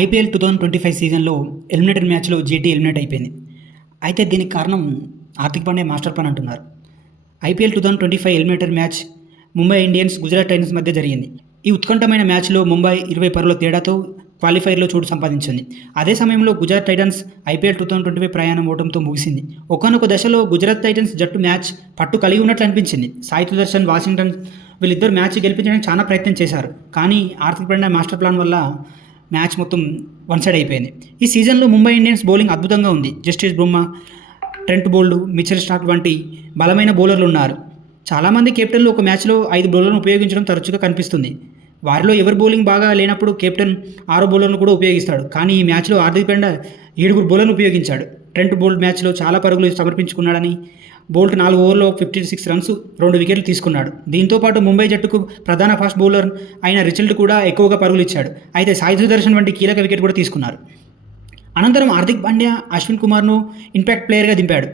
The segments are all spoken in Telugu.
IPL two thousand twenty five సీజన్లో ఎలిమినేటర్ మ్యాచ్లో జీటీ ఎలిమినేట్ అయిపోయింది. అయితే దీనికి కారణం హార్దిక్ పాండే మాస్టర్ ప్లాన్ అంటున్నారు. IPL two thousand twenty five eliminator match Mumbai Indians Gujarat Titans మధ్య జరిగింది. ఈ ఉత్కంఠమైన మ్యాచ్లో ముంబై ఇరవై పరుల తేడాతో క్వాలిఫైర్లో చోటు సంపాదించింది. అదే సమయంలో Gujarat Titans IPL two thousand twenty five ప్రయాణం ఓటంతో ముగిసింది. ఒకనొక దశలో గుజరాత్ టైటన్స్ జట్టు మ్యాచ్ పట్టు కలిగి ఉన్నట్లు అనిపించింది. సాయి సుదర్శన్ వాషింగ్టన్ వీళ్ళిద్దరు మ్యాచ్ గెలిపించడానికి చాలా ప్రయత్నం చేశారు. కానీ ఆర్థిక పాండే మాస్టర్ ప్లాన్ వల్ల మ్యాచ్ మొత్తం వన్ సైడ్ అయిపోయింది. ఈ సీజన్లో ముంబై ఇండియన్స్ బౌలింగ్ అద్భుతంగా ఉంది. జస్టిస్ బ్రహ్మ ట్రెంట్ బోల్డ్ మిచెల్ స్టాక్ వంటి బలమైన బౌలర్లు ఉన్నారు. చాలామంది కెప్టెన్లు ఒక మ్యాచ్లో ఐదు బౌలర్లను ఉపయోగించడం తరచుగా కనిపిస్తుంది. వారిలో ఎవరి బౌలింగ్ బాగా లేనప్పుడు కెప్టెన్ ఆరో బౌలర్ను కూడా ఉపయోగిస్తాడు. కానీ ఈ మ్యాచ్లో హార్దిక్ పాండ్యా ఏడుగురు బౌలర్ను ఉపయోగించాడు. ట్రెంట్ బోల్డ్ మ్యాచ్లో చాలా పరుగులు సమర్పించుకున్నాడని బోల్ట్ నాలుగు ఓవర్లో ఫిఫ్టీ సిక్స్ రన్స్ రెండు వికెట్లు తీసుకున్నాడు. దీంతో పాటు ముంబై జట్టుకు ప్రధాన ఫాస్ట్ బౌలర్ అయిన రిచల్డ్ కూడా ఎక్కువగా పరుగులు ఇచ్చాడు. అయితే సాయి సుదర్శన్ వంటి కీలక వికెట్ కూడా తీసుకున్నారు. అనంతరం హార్దిక్ పాండ్యా అశ్విన్ కుమార్ను ఇంపాక్ట్ ప్లేయర్గా దింపాడు.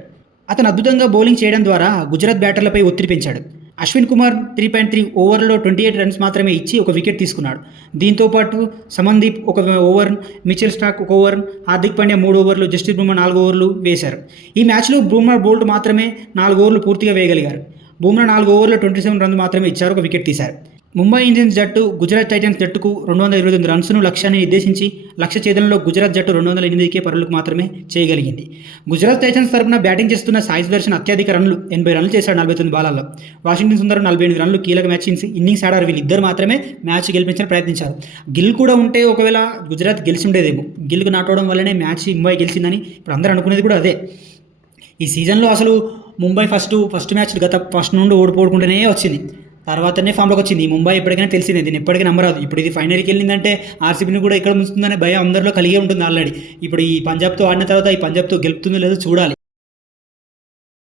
అతను అద్భుతంగా బౌలింగ్ చేయడం ద్వారా గుజరాత్ బ్యాటర్లపై ఒత్తిడి పెంచాడు. Ashwin Kumar three point three ఓవర్లో ట్వంటీ ఎయిట్ రన్స్ మాత్రమే ఇచ్చి ఒక వికెట్ తీసుకున్నాడు. దీంతో పాటు సమన్దీప్ ఒక ఓవర్ మిచిల్ స్టాక్ ఒక ఓవర్ హార్దిక్ పాండ్యా మూడు ఓవర్లు జస్టిస్ బుమ్రా నాలుగు ఓవర్లు వేశారు. ఈ మ్యాచ్లో బుమ్రా బోల్ట్ మాత్రమే నాలుగు ఓవర్లు పూర్తిగా వేయగలిగారు. బుమ్రా నాలుగు ఓవర్లో ట్వంటీ సెవెన్ రన్స్ మాత్రమే ఇచ్చారు ఒక వికెట్ తీశారు. ముంబై ఇండియన్స్ జట్టు గుజరాత్ టైటన్స్ జట్టుకు రెండు వందల ఇరవై తొమ్మిది రన్స్ను లక్ష్యాన్ని నిర్దేశించి లక్ష్య ఛేదనలో గుజరాత్ జట్టు రెండు వందల ఎనిమిదికే పరులకు మాత్రమే చేయగలిగింది. గుజరాత్ టైటన్స్ తరపున బ్యాటింగ్ చేస్తున్న సాయి సుదర్శన్ అత్యధిక రన్లు ఎనభై రన్లు చేశాడు నలభై తొమ్మిది బాలాల్లో. వాషింగ్టన్ సుందరం నలభై ఎనిమిది రన్లు కీలక మ్యాచ్ ఇన్నింగ్స్ ఆడారు. వీళ్ళిద్దరు మాత్రమే మ్యాచ్ గెలిపించడానికి ప్రయత్నించారు. గిల్ కూడా ఉంటే ఒకవేళ గుజరాత్ గెలిచి ఉండేదేమో గిల్కు నాటవడం వల్లనే మ్యాచ్ ముంబై గెలిచిందని ఇప్పుడు అందరూ అనుకునేది కూడా అదే. ఈ సీజన్లో అసలు ముంబై ఫస్ట్ ఫస్ట్ మ్యాచ్ గత ఫస్ట్ నుండి ఓడిపోడుకుంటూనే వచ్చింది. తర్వాతనే ఫామ్లోకి వచ్చింది. ఈ ముంబై ఎప్పటికైనా తెలిసిందే దీన్ని ఎప్పటికీ నమ్మరాదు. ఇప్పుడు ఇది ఫైనల్కి వెళ్ళిందంటే ఆర్సీబీని కూడా ఎక్కడ ముంచుతుందనే భయం అందరిలో కలిగే ఉంటుంది ఆల్రెడీ. ఇప్పుడు ఈ పంజాబ్తో ఆడిన తర్వాత ఈ పంజాబ్తో గెలుపుతుందో లేదో చూడాలి.